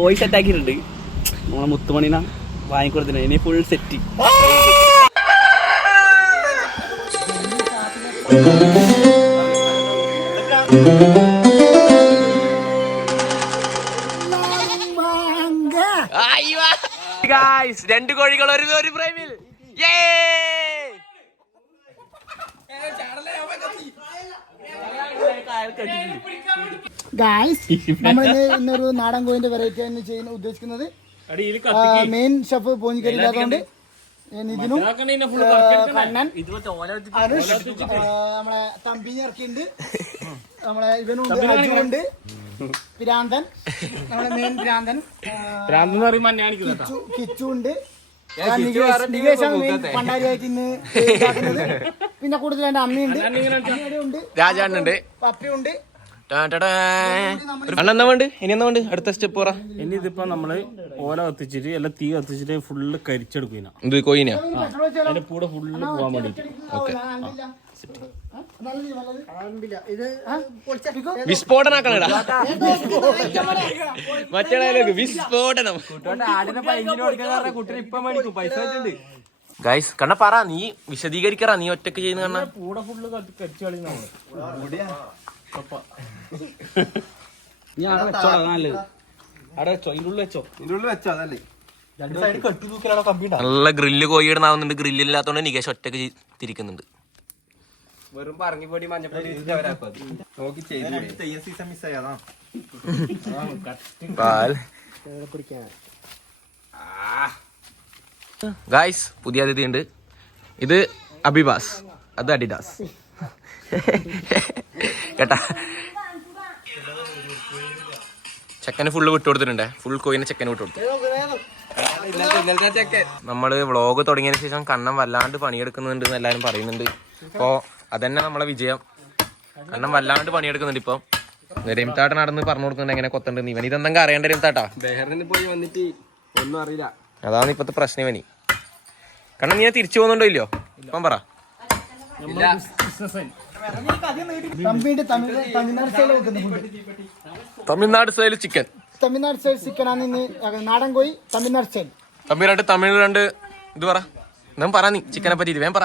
കോഴി സെറ്റ് ആക്കിയിട്ടുണ്ട് നമ്മളെ മുത്തുമണിന വാങ്ങിക്കൊടുത്തിന് ഇനി ഫുൾ സെറ്റ്. രണ്ട് കോഴികൾ ഒരു പ്രൈമിൽ. ഇന്നൊരു നാടൻ കോഴിന്റെ വെറൈറ്റി ആണ് ചെയ്യാൻ ഉദ്ദേശിക്കുന്നത്. മെയിൻ ഷെഫ് പോഞ്ഞിക്കരി ഇല്ലാത്തതുകൊണ്ട് ഇതിനും കണ്ണൻ അനുഷ് നമ്മളെ തമ്പിനെ ഇറക്കിയിട്ടുണ്ട്. നമ്മളെ ഇവനുണ്ട്, അജുണ്ട്, പിരാന്തൻ, നമ്മളെ മെയിൻ പിരാന്തൻ കിച്ചു ഉണ്ട്, നികേഷാണ് മെയിൻ പണ്ടാരിയായിട്ട് ഇന്ന് ഇതാക്കുന്നത്. പിന്നെ കൂടുതൽ എന്റെ അമ്മയുണ്ട്, അമ്മയുണ്ട്, രാജാണ്ണുണ്ട്, പപ്പയുണ്ട്. അന്നെന്താ വേണ്ട ഇനി എന്താ വേണ്ട അടുത്ത സ്റ്റെപ്പ് പറ. ഇനി ഇതിപ്പോ നമ്മള് ഓല കത്തിച്ചിട്ട് എല്ലാം തീ കത്തിച്ചിട്ട് ഫുള്ള് കരിച്ചെടുക്കുന്ന ഇത് കോയിനാ അതിന്റെ കൂടെ ഫുള്ള് പോകാൻ വേണ്ടിട്ട്. വിസ്ഫോടനാക്കണടാ മറ്റേ വിസ്ഫോടനം. ഗൈസ് കണ്ണ പറ, നീ വിശദീകരിക്കറാ, നീ ഒറ്റക്ക് ചെയ്യുന്ന കണ്ണ. കൂടെ ഫുള്ള് കരിച്ചു കളി നല്ല ഗ്രില്ല് കോയിടുന്നാവുന്നുണ്ട്. ഗ്രില്ലില്ലാത്തോണ്ട് നികേഷ് ഒറ്റക്ക് തിരിക്കുന്നുണ്ട്. വെറും പറങ്ങിപ്പൊടി മഞ്ഞപ്പൊടി ഗായ്സ് പുതിയ അതിഥി ഉണ്ട്. ഇത് അബിബാസ്, അത് അഡിഡാസ് കേട്ടാ. ചെക്കന് ഫുള്ള് വിട്ടുകൊടുത്തിട്ടുണ്ടേ, ഫുൾ കോയിനെ ചെക്കന് വിട്ടുകൊടുത്തു. നമ്മള് വ്ളോഗ് തുടങ്ങിയതിന് ശേഷം കണ്ണൻ വല്ലാണ്ട് പണിയെടുക്കുന്നുണ്ട് എന്ന് എല്ലാരും പറയുന്നുണ്ട്. അപ്പോ അതന്നെ നമ്മളെ വിജയം. കണ്ണൻ വല്ലാണ്ട് പണിയെടുക്കുന്നുണ്ട്. ഇപ്പൊ രമിത്താട്ടൻ നടന്ന് പറഞ്ഞു കൊടുക്കുന്നുണ്ട് എങ്ങനെ കൊത്തണ്ടെന്ന്. ഇവൻ ഇതെന്തെങ്കിലും അറിയേണ്ട രമിത്താട്ടാ, പോയി വന്നിട്ട് ഒന്നും അറിയില്ല. അതാണ് ഇപ്പത്തെ പ്രശ്നം. ഇവനി കണ്ണൻ നീ തിരിച്ചു പോകുന്നുണ്ടോ ഇല്ലയോ ഇപ്പം പറ. Tamil Nadu style chicken, Tamil Nadu style chicken ആണ് ഇന്ന്. നാടൻ കോഴി തമിഴ്നാട് സ്റ്റൈൽ. തമിഴ് രണ്ട് ഇത് പറ. ഞാൻ പറ നീ ചിക്കനെ പറ്റി വേം പറ.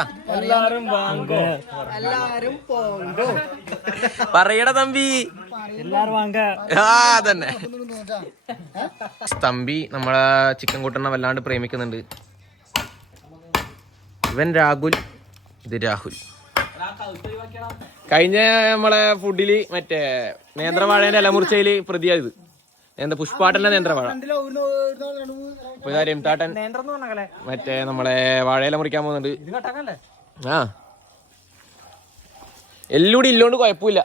പറയട തമ്പി. അതന്നെ തമ്പി നമ്മളെ ചിക്കൻ കൂട്ടണ വല്ലാണ്ട് പ്രേമിക്കുന്നുണ്ട്. ഇവൻ രാഹുൽ, ഇത് രാഹുൽ. കഴിഞ്ഞ നമ്മളെ ഫുഡില് മറ്റേ നേന്ത്രവാഴേന്റെ ഇലമുറിച്ചയില് പ്രതിയായത് എന്താ പുഷ്പാട്ടന്റെ നേന്ത്രവാഴ. രംതാട്ടൻ മറ്റേ നമ്മളെ വാഴയില മുറിക്കാൻ പോകുന്നുണ്ട്. ആ എല്ലൂടി ഇല്ലോണ്ട് കുഴപ്പമില്ല.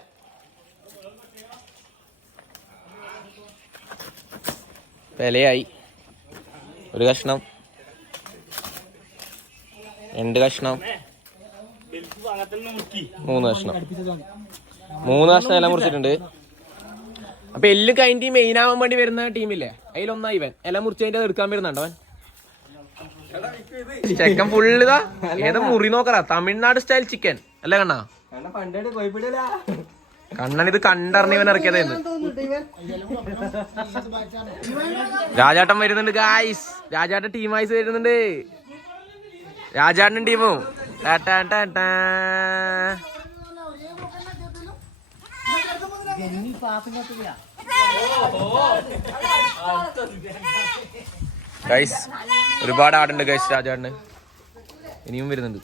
വിലയായി. ഒരു കഷ്ണം, 2 കഷ്ണം, 3 കഷ്ണം, 3 കഷ്ണം ഇല മുറിച്ചിട്ടുണ്ട്. അപ്പൊ എല്ലും കഴിഞ്ഞിട്ട് മെയിൻ ആവാൻ വേണ്ടി വരുന്ന ടീമില്ലേ, അതിലൊന്നാ ഇവൻ. ഇല മുറിച്ചതിന്റെ എടുക്കാൻ വരുന്നുണ്ടോ അവൻ. ചിക്കൻ ഫുള്ളിതാ. ഏതാ മുറി നോക്കറാ, തമിഴ്നാട് സ്റ്റൈൽ ചിക്കൻ അല്ലേ കണ്ണാ. കണ്ണൻ ഇത് കണ്ടറിഞ്ഞ ഇവൻ ഇറക്കിയതായിരുന്നു. രാജാട്ടൻ വരുന്നുണ്ട് ഗായ്സ്. രാജാട്ടൻ ടീം വൈസ് വരുന്നുണ്ട്. രാജാട്ടൻ ടീമും ഗൈസ് ഒരുപാട് ആടുണ്ട് ഗൈസ്. രാജാടിന് ഇനിയും വരുന്നുണ്ട്.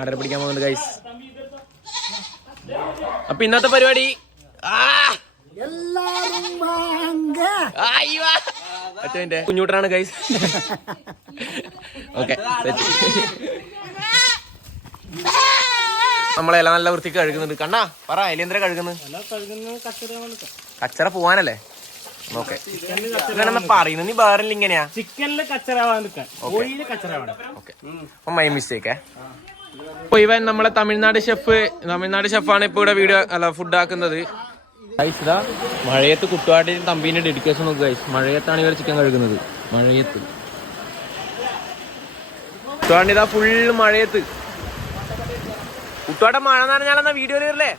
ആടരെ പിടിക്കാൻ പോകുന്നുണ്ട് ഗൈസ്. അപ്പൊ ഇന്നത്തെ പരിപാടി കുഞ്ഞൂട്ടനാണ് ഗൈസ്. ഓക്കെ നമ്മളെല്ലാം നല്ല വൃത്തിക്ക് കഴുകുന്നുണ്ട്. കണ്ണാ പറ, എലിയന്തര കഴുകുന്നത് കച്ചറ പോവാനല്ലേ. ഓക്കെ പറയുന്നു നീ വേറെ ഇങ്ങനെയാ. ചിക്കനില് കച്ചറ മൈ മിസ്റ്റേക്ക്. അപ്പൊ ഇവൻ നമ്മളെ തമിഴ്നാട് ഷെഫാണ് ഇപ്പൊ ഇവിടെ വീഡിയോ അല്ല ഫുഡ് ആക്കുന്നത്. ഇതാ മഴയത്ത് കുട്ടുവാട്ടിന് തമ്പീന്റെ ഡെഡിക്കേഷൻ നോക്കുക ഗൈസ്. മഴയത്താണ് ഇവർ ചിക്കൻ കഴുകുന്നത്. മഴയത്ത് കുട്ടുവാട്ടിതാ ഫുള്ള് മഴയത്ത്. കുട്ടുവാട്ട മഴ നനഞ്ഞാലെന്നാ വീഡിയോയിൽ വരില്ലേ.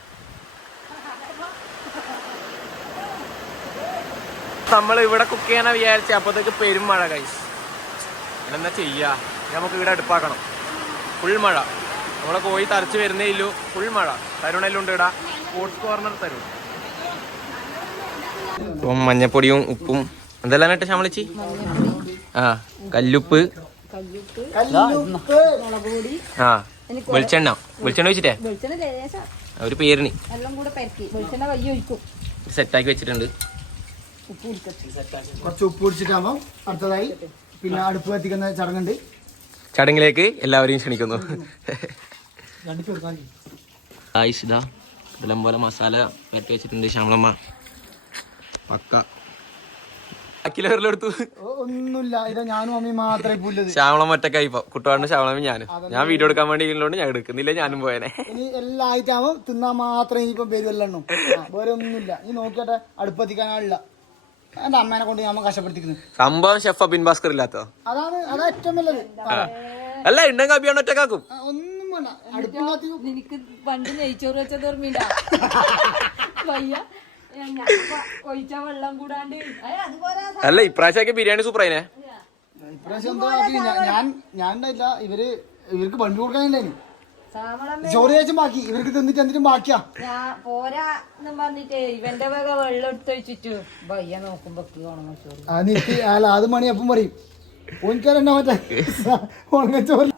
നമ്മൾ ഇവിടെ കുക്ക് ചെയ്യാനാ വിചാരിച്ച അപ്പോഴത്തേക്ക് പെരും മഴ ഗൈസ്. എന്താ ചെയ്യാ, നമുക്ക് ഇവിടെ അടുപ്പാക്കണം. ഫുൾ മഴ, നമ്മളെ കോഴി തറച്ച് വരുന്നേ ഇല്ലു. ഫുൾ മഴ. തരുണെല്ലാം ഉണ്ട് ഇവിടെ, സ്പോർട്സ് കോർണർ തരും. ഇപ്പം മഞ്ഞപ്പൊടിയും ഉപ്പും എന്തെല്ലാം ഇട്ട് ശമളിച്ച്, ആ കല്ലുപ്പ്, ആ വെളിച്ചെണ്ണ വെച്ചിട്ടേ ഒരു പേരിന് സെറ്റാക്കി വെച്ചിട്ടുണ്ട്. കുറച്ച് ഉപ്പ് പിടിച്ചിട്ടാകുമ്പോൾ അടുത്തതായി പിന്നെ അടുപ്പ് കത്തിക്കുന്ന ചടങ്ങുണ്ട്. ചടങ്ങിലേക്ക് എല്ലാവരെയും ക്ഷണിക്കുന്നു. ഇതാ ഇതെല്ലാം പോലെ മസാല പരത്തി വെച്ചിട്ടുണ്ട്. ശമ്പളമ്മ പക്ക അക്കിലെടുത്തു. ഒന്നുമില്ല, ഇത് ഞാനും അമ്മയും മാത്രമേ പുല്ലത്. ശ്യാമളം ഒറ്റക്കായി ഇപ്പൊ കുട്ടുവാണ്ട് ശ്യാമളമ്മ ഞാനും. ഞാൻ വീഡിയോ എടുക്കാൻ വേണ്ടി ഇരുന്നോണ്ട് ഞാൻ എടുക്കുന്നില്ല, ഞാനും പോയനെ. ഇനി എല്ലാം ആയിട്ടാവും തിന്നാൻ മാത്രമേ ഇനിയിപ്പം വരുമല്ലോ. വേറെ ഒന്നുമില്ല. ഈ നോക്കിയാട്ടെ അടുപ്പത്തിക്കാനാളില്ല. എന്റെ അമ്മേനെ കൊണ്ട് ഞാൻ കഷ്ടപ്പെടുത്തിക്കുന്നു. സംഭവം ഷെഫ് അബിൻ ഭാസ്കർ ഇല്ലാത്തോ? അതാ ഏറ്റവും നല്ലത്. അല്ല ഉണ്ടെങ്കിൽ അബിയാണ് ഒറ്റക്കാക്കും. ഒന്നും വേണ്ട, അടുപ്പിനകത്ത് നിനക്ക് പണ്ട് നെയ്ച്ചോറ് വെച്ചത് ഓർമ്മയില്ല? ഒഴിച്ച വെള്ളം കൂടാണ്ട് അതുപോലെ. അല്ല ഇപ്രാവശ്യമൊക്കെ ബിരിയാണി സൂപ്പറായിനെ. ഇപ്രാവശ്യം എന്തോ ഞാൻ ഉണ്ടായില്ല. ഇവർക്ക് പണ്ട് കൊടുക്കാനില്ലായിരുന്നു. ചോറ് കഴിച്ചും ബാക്കി ഇവർക്ക് തിന്നിട്ട് എന്തിനും ബാക്കിയാ. ഞാൻ പോരാ എന്നും പറഞ്ഞിട്ട് ഇവന്റെ വക വെള്ളം എടുത്തൊഴിച്ചിട്ടു ഭയ്യ നോക്കുമ്പോ അല്ല അത് മണി അപ്പം പറയും ഓനിക്കാരെന്നാ മറ്റേ ഉണങ്ങച്ചോറ്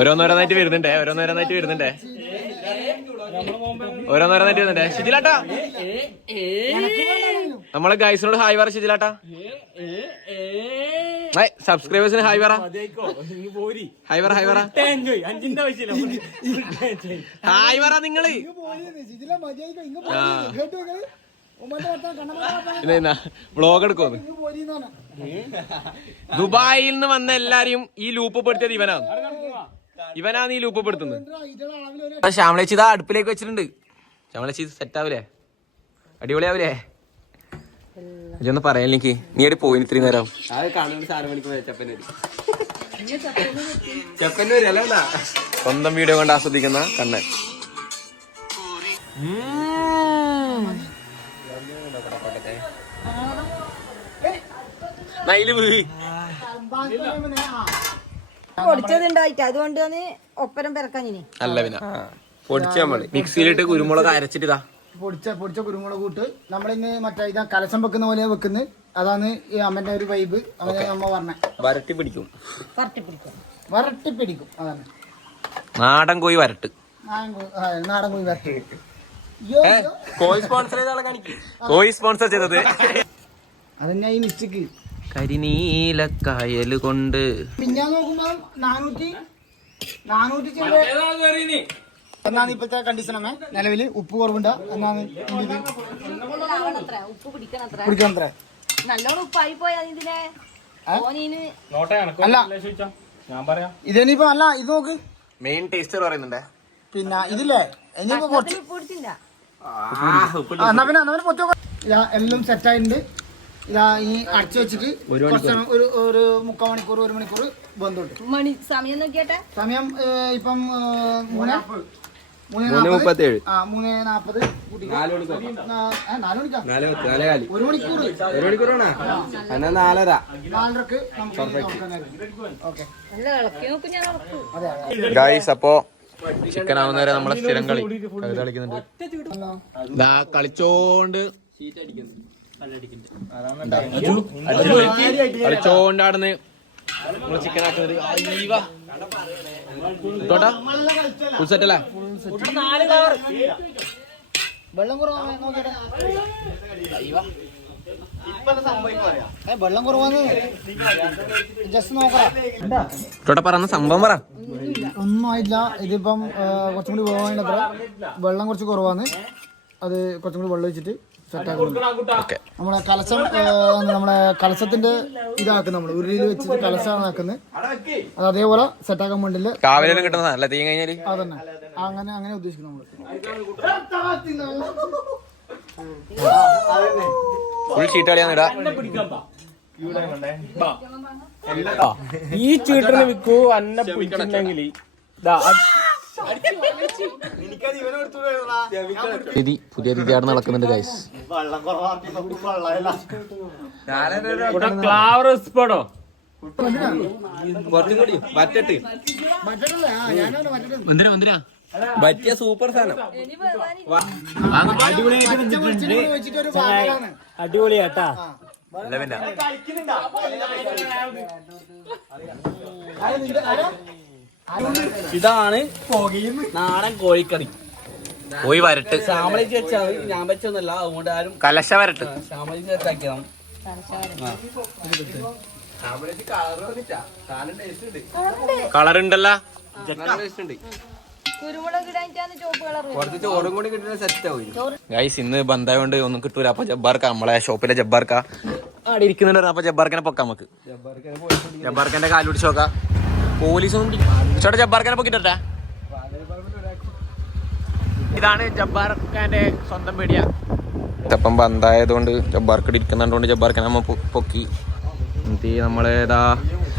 ഓരോന്നോരോന്നായിട്ട് വരുന്നുണ്ടേ. ശിജിലാട്ടാ, നമ്മളെ ഗൈസിനോട് ഹായ് പറ ശിജിലാട്ടാ. സബ്സ്ക്രൈബേഴ്സിന് ഹായ് പറ. ഹായ് പറ നിങ്ങള്. വ്ളോഗ് എടുക്കോന്ന്. ദുബായിൽ നിന്ന് വന്ന എല്ലാരെയും ഈ ലൂപ്പ് പെടുത്തിയത് ഇവനാണ് ഈ ലൂപ്പ് പെടുത്തുന്നത്. ശ്യാമളേച്ചി ഇതാ അടുപ്പിലേക്ക് വെച്ചിട്ടുണ്ട്. ശ്യാമളേച്ചി സെറ്റ് ആവൂലേ, അടിപൊളിയാവൂലേ? ഇതൊന്ന് പറയാനിലേക്ക് നീ എടി പോയി ഇത്രയും നേരം. സ്വന്തം വീഡിയോ കണ്ട് ആസ്വദിക്കുന്ന കണ്ണൻ. പൊടിച്ചതുണ്ടായിട്ട് അതുകൊണ്ട് ഒപ്പരം പിറക്കാൻ ഇനി അല്ല പിന്നെ പൊടിച്ച നമ്മള് മിക്സിയിലിട്ട് കുരുമുളക് അരച്ചിട്ടാ പൊടിച്ച കുരുമുളക് കൂട്ട് നമ്മളിന്ന് മറ്റേ ഇതാ കലശം വെക്കുന്ന പോലെ വെക്കുന്നത്. അതാണ് ഈ അമ്മന്റെ ഒരു വൈബ്. അങ്ങനെ അമ്മ പറഞ്ഞ വരട്ടി പിടിക്കും. അതാണ് നാടൻ കോഴി വരട്ട്. നാടൻ കോഴി വരട്ട്. കോഴി സ്പോൺസർ ചെയ്തത് അതന്നെ ഈ മിസ്റ്റേക്ക്. കരിനീലക്കായല് കൊണ്ട് പിന്നെ നോക്കുമ്പോ 400 എന്നാണ് ഇപ്പോഴത്തെ കണ്ടീഷൻ. അമ്മ നിലവില് ഉപ്പ് കുറവുണ്ട്. എന്നാണ് ഉപ്പ് പിടിക്കണത്ര നല്ലോണം ഉപ്പായി പോയാ ഇതിനെ അല്ല ഇതിനിപ്പോ അല്ല ഇത് നോക്ക് മെയിൻ ടേസ്റ്റർ പറയുന്നുണ്ടേ. പിന്നെ ഇതില്ലേ ഇനിയിപ്പോ കുറച്ച് പിടിച്ചില്ല. എന്നാ പിന്നെ പൊറ്റോ ഇതാ എല്ലാം സെറ്റായിട്ടുണ്ട്. ഇതാ ഈ അടച്ചു വെച്ചിട്ട് ഒരു 3/4 മണിക്കൂർ 1 മണിക്കൂർ ബന്ധുണ്ട്. സമയം നോക്കിയാട്ടെ. സമയം ഇപ്പം 3:47 3:40 4 മണിക്കൂർ 1 മണിക്കൂറാണ് 4:30 ഗൈസ്. അപ്പോ ചിക്കൻ ആവുന്നവരെ നമ്മളെ സ്ഥിരം കളി കളിക്കുന്നുണ്ട്. കളിച്ചോണ്ട് കളിച്ചോണ്ടാടുന്ന് നമ്മള് ചിക്കൻ ആക്കുന്നത്. ഫുൾ സെറ്റ് അല്ലേ? വെള്ളം കുറവാണ് നോക്കിട്ടെ. വെള്ളം കുറവാന്ന് ജസ്റ്റ് നോക്കടാ. പറഞ്ഞ സംഭവം പറ. ഒന്നും ആയില്ല. ഇതിപ്പം കുറച്ചും കൂടി വേണ്ട. അത്ര വെള്ളം കുറച്ച് കുറവാണ്. അത് കുറച്ചും കൂടി വെള്ളം ഒഴിച്ചിട്ട് സെറ്റാക്കുന്നു. നമ്മളെ കലശം നമ്മളെ കലശത്തിന്റെ ഇതാക്കുന്നത് നമ്മള് ഉരുളിയിൽ വെച്ചിട്ട് കലശമാണ് ആക്കുന്നത്. അത് അതേപോലെ സെറ്റാക്കാൻ വേണ്ടില്ല. അതന്നെ അങ്ങനെ ഉദ്ദേശിക്കുന്നു നമ്മള്. ഈ ചീട്ടിന് വിൽക്കൂ അന്നെ പിടിച്ചിട്ടുണ്ടെങ്കിൽ പുതിയ രീതി അവിടെ നടക്കുന്നുണ്ട് ഗൈസ്. കുറച്ചും കൂടി ബറ്റട്ട് എന്തിനാ ബറ്റിയ സൂപ്പർ സാധനം. അടിപൊളിയാട്ടാ. ഇതാണ് നാടൻ കോഴിക്കറി. പോയി വരട്ട് ശ്യാമളിച്ച് വെച്ചാൽ ഞാൻ വെച്ചൊന്നുമല്ല, അതുകൊണ്ട് ആരും കലശ വരട്ട്. ശ്യാമളിച്ച് വെച്ചാക്കിയതാണ്. കളർ ഉണ്ടല്ലോ കുരുമുളക് ഇടാൻ ചുവപ്പ് കളർ കുറച്ച് ചോറും കൂടി കിട്ടുന്ന സെറ്റ് ആവും. ഗൈസ്. ഇന്ന് ബന്ധായോണ്ട് ഒന്നും കിട്ടൂല. അപ്പൊ ജബ്ബാർക്ക നമ്മളെ ഷോപ്പിലെ ജബ്ബാർക്ക അവിടെ ഇരിക്കുന്നുണ്ട്. അപ്പൊ ജബ്ബാർക്കനെ പൊക്കാം നമുക്ക്. ജബ്ബാർക്കന്റെ കാല് പിടിച്ച് നോക്കാം. പോലീസൊന്നും ചേട്ടാ ജബ്ബാർക്കനെ പൊക്കിട്ടെ. ഇതാണ് ജബ്ബാർക്കന്റെ സ്വന്തം പീടിയ. ഇതപ്പം ബന്ധായതുകൊണ്ട് ജബ്ബാർക്ക് ഇരിക്കുന്നുണ്ട്. ജബ്ബാർക്കനെ നമ്മ പൊക്കി എന്നിട്ട് നമ്മളേതാ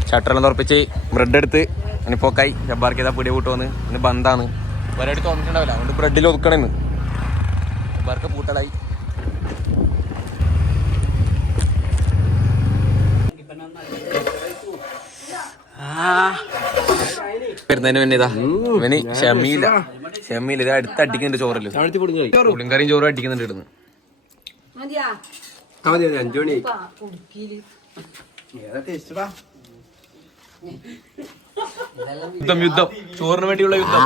ഷട്ടറെല്ലാം തുറപ്പിച്ച് ബ്രെഡ് എടുത്ത് ഇനി പൊക്കായി. ജബ്ബാർക്ക് ഇതാ പിടിയ കൂട്ടുവന്ന്. ഇന്ന് ബന്ധാണ്. ഒരടി തോന്നിട്ടുണ്ടാവില്ല. അതുകൊണ്ട് ബ്രെഡിൽ ഒതുക്കണെന്ന് ജബ്ബാർക്ക് പൂട്ടലായി. വരുന്നതിന് പിന്നെ ഇതാ ഇവന് ഷമീല ഇത് അടുത്ത് അടിക്കുന്നുണ്ട്. ചോറില് പുളിങ്കറിയും ചോറും അടിക്കുന്നുണ്ട് ഇടുന്ന്. മതിയാ 5 മണി യുദ്ധം ചോറിന് വേണ്ടിയുള്ള യുദ്ധം.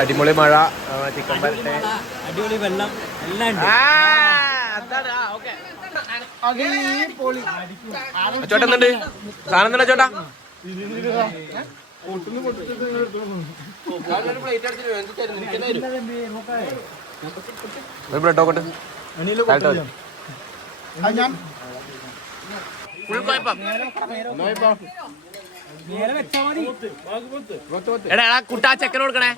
അടിപൊളി മഴ, ചിക്കൻ പരട്ടെ, അടിപൊളി വെള്ളം എല്ലാം ചോട്ടാ എന്തുണ്ട് സാധനം എന്താ ചോട്ടാ? ഒരു ബ്രെഡ് നോക്കട്ടെ. എടാ കുട്ടാ ചെക്കൻ കൊടുക്കണേ.